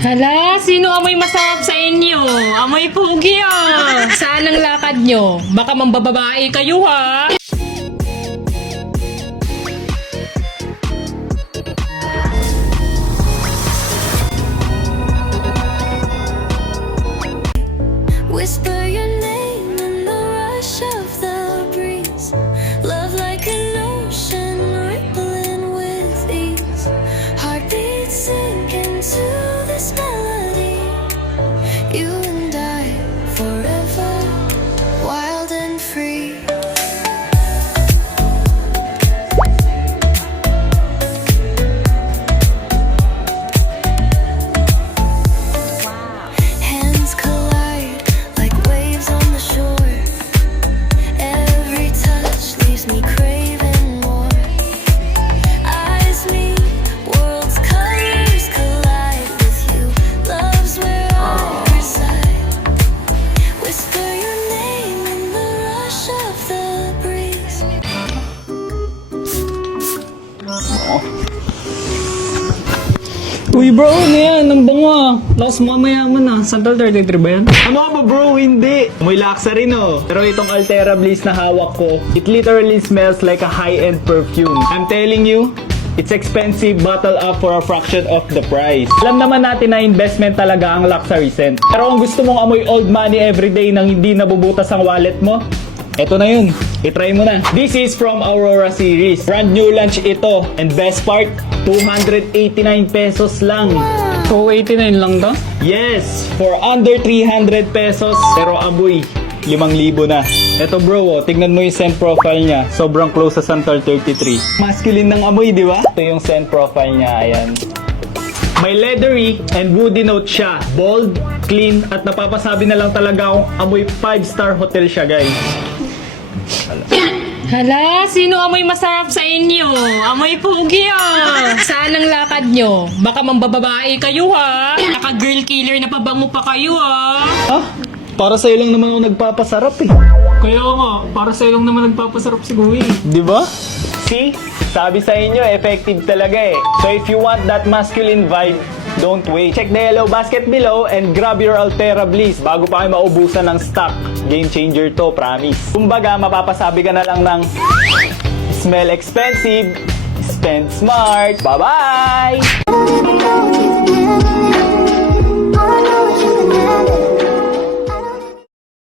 Hala, sino amoy masarap sa inyo? Amoy pugi ah! Saan ang lakad nyo? Baka mambababae kayo ha? Whisper your name in the rush of the breeze. Love like an ocean rippling with ease. Heartbeats sink into this melody. You and I forever, wild and free. Hands collide like waves on the shore. Every touch leaves me craving more. Eyes meet, worlds colors collide with you. Love's where I reside. Whisper your name in the rush of the breeze. Uy bro, ano yan? Ang bango ah. Lakas mo mayaman ah. Santal 33 ba yan? Ano ba bro? Hindi. May laksa rin oh. Pero itong Altera Bliss na hawak ko, it literally smells like a high-end perfume. I'm telling you, it's expensive, bottle up for a fraction of the price. Alam naman natin na investment talaga ang luxury scent. Pero kung gusto mong amoy old money everyday nang hindi nabubutas ang wallet mo, eto na yun. I-try mo na. This is from Aurora series. Brand new launch ito. And best part, 289 pesos lang. 289 lang to? Yes, for under 300 pesos. Pero amoy, 5,000 na. Eto bro, oh, tignan mo yung scent profile niya. Sobrang close sa Santal 33. Masculine ng amoy, di ba? Ito yung scent profile niya, ayan. May leathery and woody note siya. Bold, clean, at napapasabi na lang talaga akong amoy 5-star hotel siya, guys. Hala, sino amoy masarap sa inyo? Amoy pugi ah! Saan ang lakad nyo? Baka mambababae kayo ha? Naka-girl killer na pabango pa kayo ah! Ah, para sa'yo lang naman ako nagpapasarap eh. Kaya nga, para sa'yo lang naman nagpapasarap si Gui. Di ba? See? Sabi sa inyo, effective talaga eh. So if you want that masculine vibe, don't wait. Check the yellow basket below and grab your Altera Bliss bago pa kayo maubusan ng stock. Game changer to, promise. Kumbaga, mapapasabi ka na lang ng smell expensive, spend smart. Bye-bye!